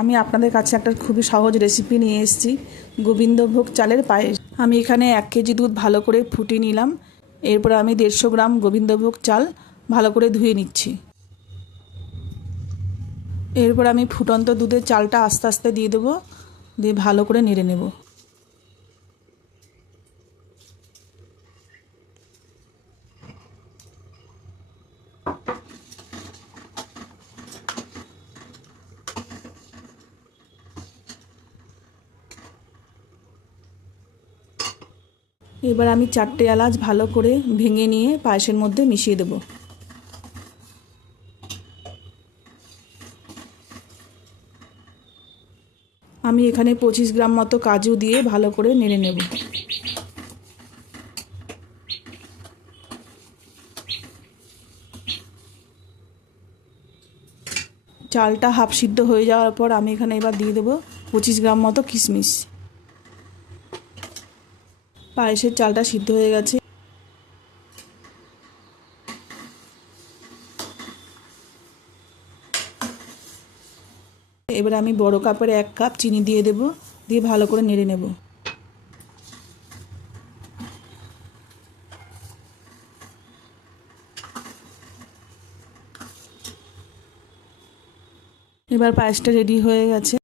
আমি আপনাদের কাছে একটা খুবই সহজ রেসিপি নিয়ে এসেছি, গোবিন্দভোগ চালের পায়েস। আমি এখানে এক কেজি দুধ ভালো করে ফুটিয়ে নিলাম। এরপর আমি দেড়শো গ্রাম গোবিন্দভোগ চাল ভালো করে ধুয়ে নিচ্ছি। এরপর আমি ফুটন্ত দুধের চালটা আস্তে আস্তে দিয়ে দেবো, দিয়ে ভালো করে নেড়ে নেব। এবার আমি চারটে এলাচ ভালো করে ভেঙে নিয়ে পায়েসের মধ্যে মিশিয়ে দেবো। আমি এখানে পঁচিশ গ্রাম মতো কাজু দিয়ে ভালো করে নেড়ে নেব। চালটা হাফ সিদ্ধ হয়ে যাওয়ার পর আমি এখানে এবার দিয়ে দেবো পঁচিশ গ্রাম মতো কিশমিশ। পায়েসের চালটা সিদ্ধ হয়ে গেছে। এবার আমি বড় কাপের এক কাপ চিনি দিয়ে দেব, দিয়ে ভালো করে নেড়ে নেব। এবার পায়েসটা রেডি হয়ে গেছে।